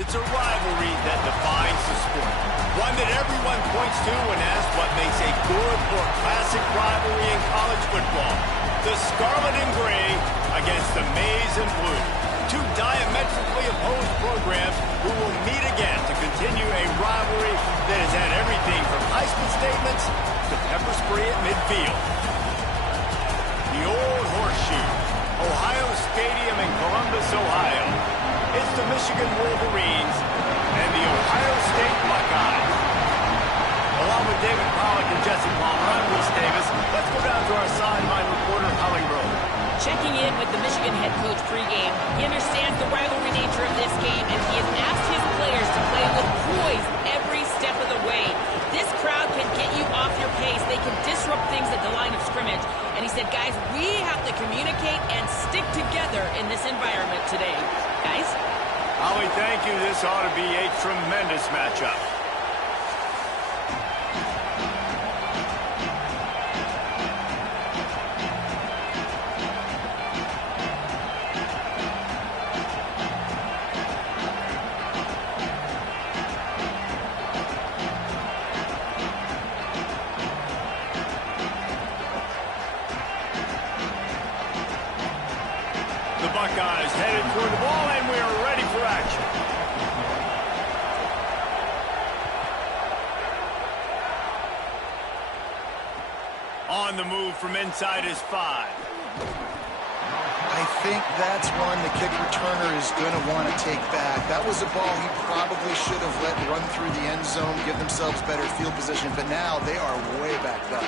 It's a rivalry that defines the sport. One that everyone points to when asked what makes a good or classic rivalry in college football. The Scarlet and Gray against the Maize and Blue. Two diametrically opposed programs who will meet again to continue a rivalry that has had everything from Heisman statements to pepper spray at midfield. The old horseshoe, Ohio Stadium in Columbus, Ohio. It's the Michigan Wolverines and the Ohio State Buckeyes. Along with David Pollack and Jesse Palmer, I'm Bruce Davis. Let's go down to our sideline reporter, Holly Rowe. Checking in with the Michigan head coach pregame, he understands the rivalry nature of this game, and he has asked his players to play with poise every step of the way. This crowd can get you off your pace. They can disrupt things at the line of scrimmage. And he said, guys, we have to communicate and stick together in this environment today. Guys? Holly, thank you. This ought to be a tremendous matchup. Buckeyes headed toward the ball, and we are ready for action. On the move from inside is 5. I think that's one the kick returner is going to want to take back. That was a ball he probably should have let run through the end zone, give themselves better field position, but now they are way backed up.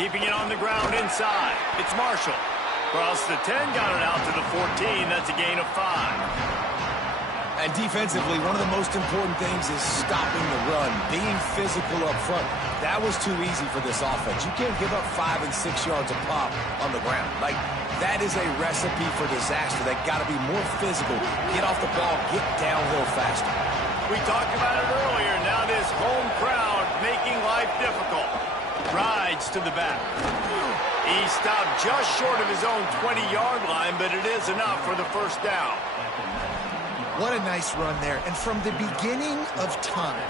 Keeping it on the ground inside. It's Marshall. Across the 10, got it out to the 14. That's a gain of 5. And defensively, one of the most important things is stopping the run, being physical up front. That was too easy for this offense. You can't give up 5 and 6 yards a pop on the ground. Like, that is a recipe for disaster. They got to be more physical, get off the ball, get downhill faster. We talked about it earlier. Now this home crowd making life difficult. Rides to the back. He stopped just short of his own 20-yard line, but it is enough for the first down. What a nice run there. And from the beginning of time,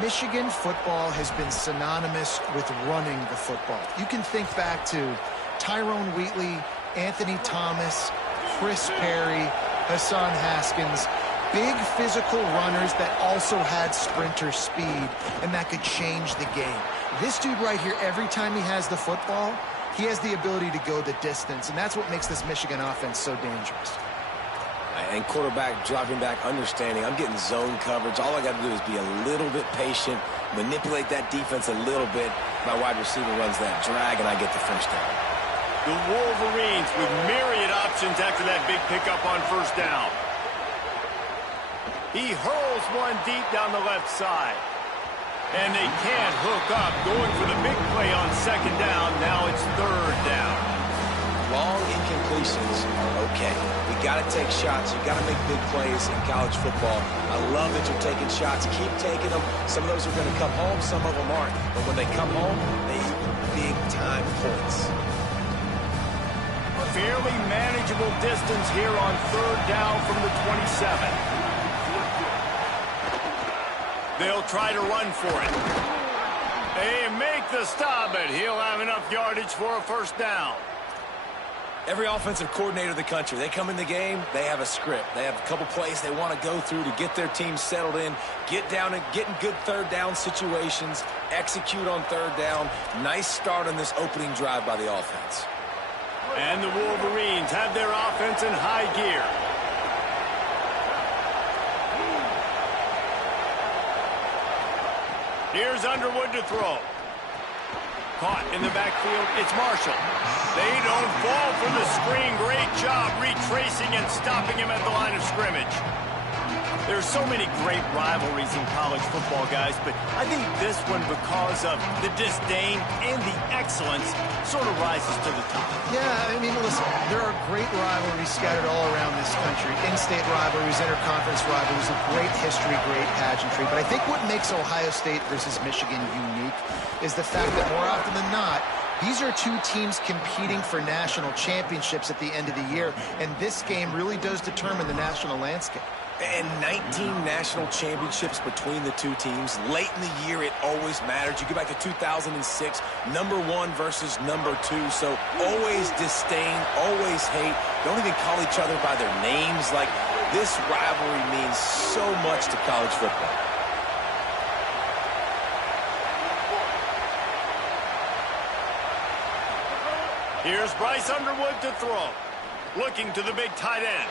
Michigan football has been synonymous with running the football. You can think back to Tyrone Wheatley, Anthony Thomas, Chris Perry, Hassan Haskins. Big physical runners that also had sprinter speed, and that could change the game. This dude right here, every time he has the football, he has the ability to go the distance, and that's what makes this Michigan offense so dangerous. And quarterback dropping back, understanding I'm getting zone coverage. All I got to do is be a little bit patient, manipulate that defense a little bit. My wide receiver runs that drag, and I get the first down. The Wolverines with myriad options after that big pickup on first down. He hurls one deep down the left side. And they can't hook up, going for the big play on second down. Now it's third down. Long incompletions are okay. We got to take shots. You got to make big plays in college football. I love that you're taking shots. Keep taking them. Some of those are going to come home. Some of them aren't. But when they come home, they equal big-time points. A fairly manageable distance here on third down from the 27. They'll try to run for it. They make the stop, but he'll have enough yardage for a first down. Every offensive coordinator in the country, they come in the game, they have a script. They have a couple plays they want to go through to get their team settled in, get down and get in good third down situations, execute on third down. Nice start on this opening drive by the offense. And the Wolverines have their offense in high gear. Here's Underwood to throw. Caught in the backfield, it's Marshall. They don't fall for the screen. Great job retracing and stopping him at the line of scrimmage. There's so many great rivalries in college football, guys, but I think this one, because of the disdain and the excellence, sort of rises to the top. Yeah, I mean, listen, there are great rivalries scattered all around this country. In-state rivalries, interconference rivalries, a great history, great pageantry. But I think what makes Ohio State versus Michigan unique is the fact that more often than not, these are two teams competing for national championships at the end of the year, and this game really does determine the national landscape. And 19 national championships between the two teams. Late in the year, it always mattered. You go back to 2006, #1 versus #2. So always disdain, always hate. Don't even call each other by their names. Like, this rivalry means so much to college football. Here's Bryce Underwood to throw. Looking to the big tight end.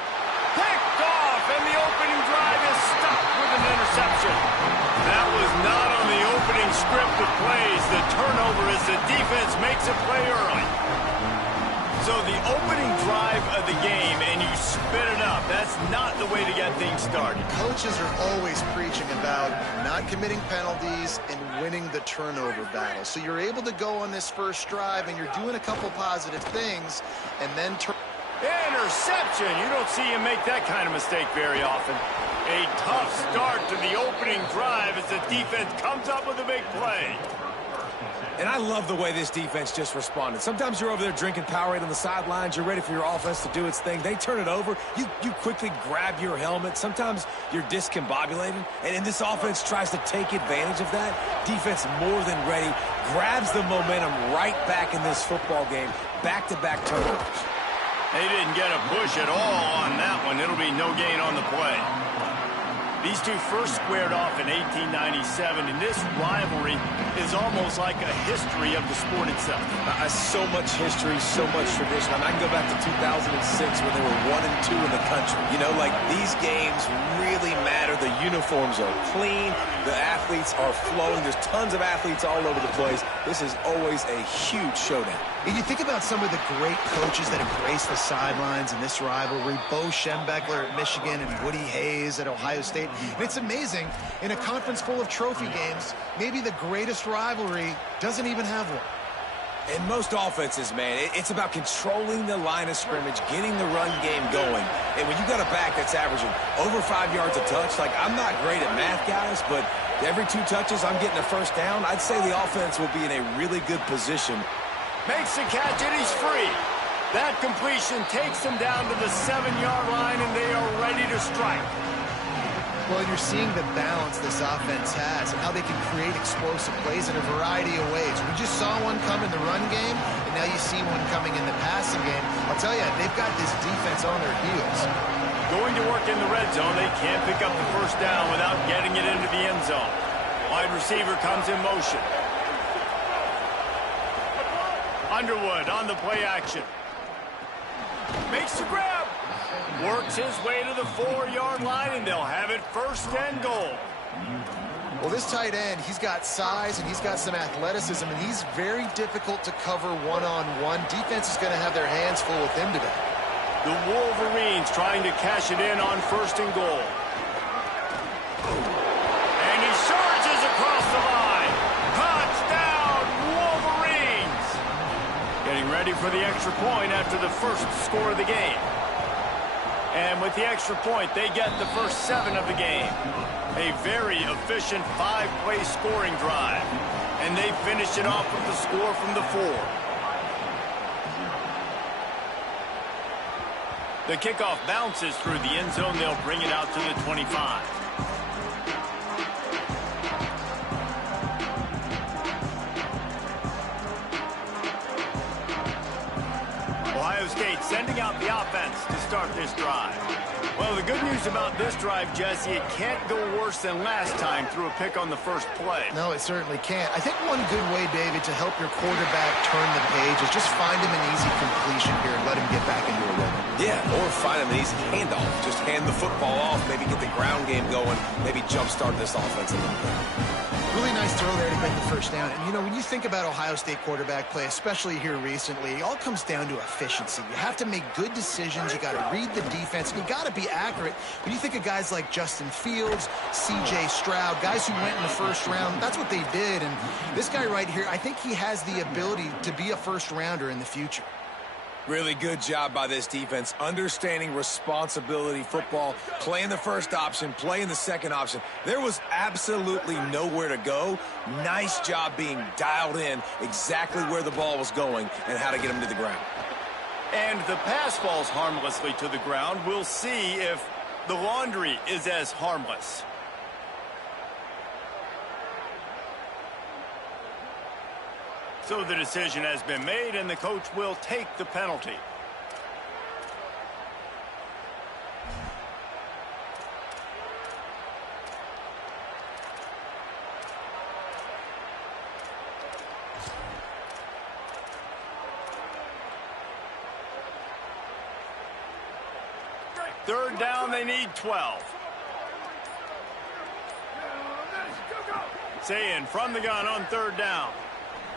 Picked off, and the opening drive is stopped with an interception. That was not on the opening script of plays. The turnover as the defense makes a play early. So the opening drive of the game, and you spit it up. That's not the way to get things started. Coaches are always preaching about not committing penalties and winning the turnover battle. So you're able to go on this first drive, and you're doing a couple positive things, and then interception. You don't see him make that kind of mistake very often. A tough start to the opening drive as the defense comes up with a big play. And I love the way this defense just responded. Sometimes you're over there drinking Powerade on the sidelines. You're ready for your offense to do its thing. They turn it over. You quickly grab your helmet. Sometimes you're discombobulated. And this offense tries to take advantage of that. Defense more than ready. Grabs the momentum right back in this football game. Back-to-back turnovers. They didn't get a push at all on that one. It'll be no gain on the play. These two first squared off in 1897, and this rivalry is almost like a history of the sport itself. So much history, so much tradition. I mean, I can go back to 2006 when they were 1-2 in the country. You know, like, these games really matter. The uniforms are clean. The athletes are flowing. There's tons of athletes all over the place. This is always a huge showdown. And you think about some of the great coaches that have graced the sidelines in this rivalry. Bo Schembechler at Michigan and Woody Hayes at Ohio State. And it's amazing, in a conference full of trophy games, maybe the greatest rivalry doesn't even have one. In most offenses, man, it's about controlling the line of scrimmage, getting the run game going. And when you got a back that's averaging over 5 yards a touch, like, I'm not great at math, guys, but every 2 touches I'm getting a first down, I'd say the offense will be in a really good position. Makes the catch, and he's free. That completion takes them down to the 7-yard line, and they are ready to strike. Well, you're seeing the balance this offense has and how they can create explosive plays in a variety of ways. We just saw one come in the run game, and now you see one coming in the passing game. I'll tell you, they've got this defense on their heels. Going to work in the red zone, they can't pick up the first down without getting it into the end zone. Wide receiver comes in motion. Underwood on the play action. Makes the grab. Works his way to the 4-yard line, and they'll have it first and goal. Well, this tight end, he's got size and he's got some athleticism, and he's very difficult to cover one-on-one. Defense is going to have their hands full with him today. The Wolverines trying to cash it in on first and goal. And he charges across the line. Touchdown, Wolverines! Getting ready for the extra point after the first score of the game. And with the extra point, they get the first 7 of the game. A very efficient 5-play scoring drive. And they finish it off with the score from the 4. The kickoff bounces through the end zone. They'll bring it out to the 25. Ohio State sending out the offense to start this drive. Well, the good news about this drive, Jesse, it can't go worse than last time through a pick on the first play. No, it certainly can't. I think one good way, David, to help your quarterback turn the page is just find him an easy completion here and let him get back into a rhythm. Yeah, or find him an easy handoff. Just hand the football off, maybe get the ground game going, maybe jumpstart this offense a little bit. Really nice throw there to get the first down. And, you know, when you think about Ohio State quarterback play, especially here recently, it all comes down to efficiency. You have to make good decisions. You got to read the defense. And you got to be accurate. When you think of guys like Justin Fields, C.J. Stroud, guys who went in the first round, that's what they did. And this guy right here, I think he has the ability to be a first-rounder in the future. Really good job by this defense, understanding responsibility football, playing the first option, playing the second option. There was absolutely nowhere to go. Nice job being dialed in exactly where the ball was going and how to get him to the ground. And the pass falls harmlessly to the ground. We'll see if the laundry is as harmless. So the decision has been made, and the coach will take the penalty. Third down, they need 12. Sayin from the gun on third down.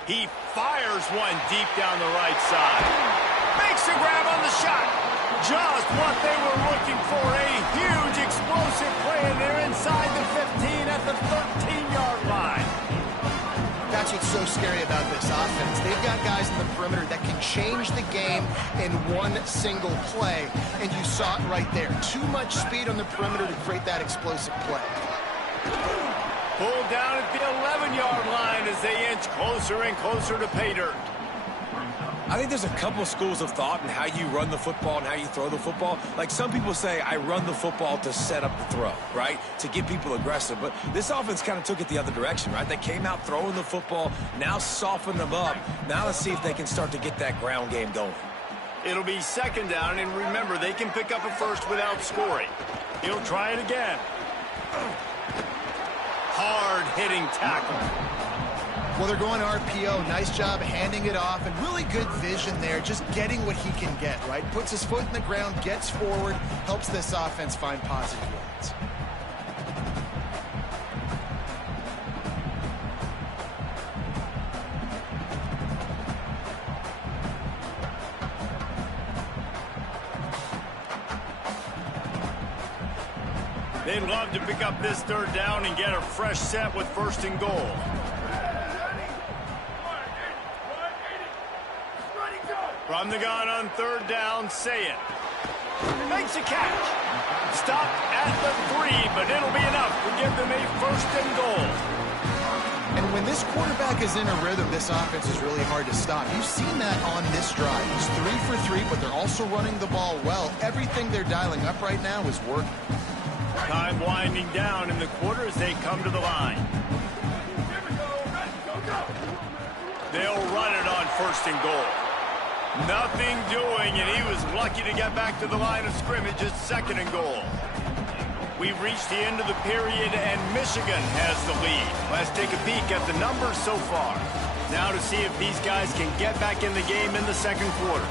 He fires one deep down the right side. Makes a grab on the shot. Just what they were looking for. A huge explosive play, and they're inside the 15 at the 13-yard line. That's what's so scary about this offense. They've got guys in the perimeter that can change the game in one single play, and you saw it right there. Too much speed on the perimeter to create that explosive play. Pulled down at the 11-yard line as they inch closer and closer to pay dirt. I think there's a couple schools of thought in how you run the football and how you throw the football. Like some people say, I run the football to set up the throw, right? To get people aggressive. But this offense kind of took it the other direction, right? They came out throwing the football, now soften them up. Now let's see if they can start to get that ground game going. It'll be second down, and remember, they can pick up a first without scoring. He'll try it again. Hard-hitting tackle. Well, they're going RPO. Nice job handing it off, and really good vision there, just getting what he can get, right? Puts his foot in the ground, gets forward, helps this offense find positive yards. They'd love to pick up this third down and get a fresh set with first and goal. From the gun on third down, Sayin makes a catch. Stopped at the 3, but it'll be enough to give them a first and goal. And when this quarterback is in a rhythm, this offense is really hard to stop. You've seen that on this drive. He's 3 for 3, but they're also running the ball well. Everything they're dialing up right now is working. Time winding down in the quarter as they come to the line. They'll run it on first and goal. Nothing doing, and he was lucky to get back to the line of scrimmage at second and goal. We've reached the end of the period, and Michigan has the lead. Let's take a peek at the numbers so far. Now to see if these guys can get back in the game in the second quarter.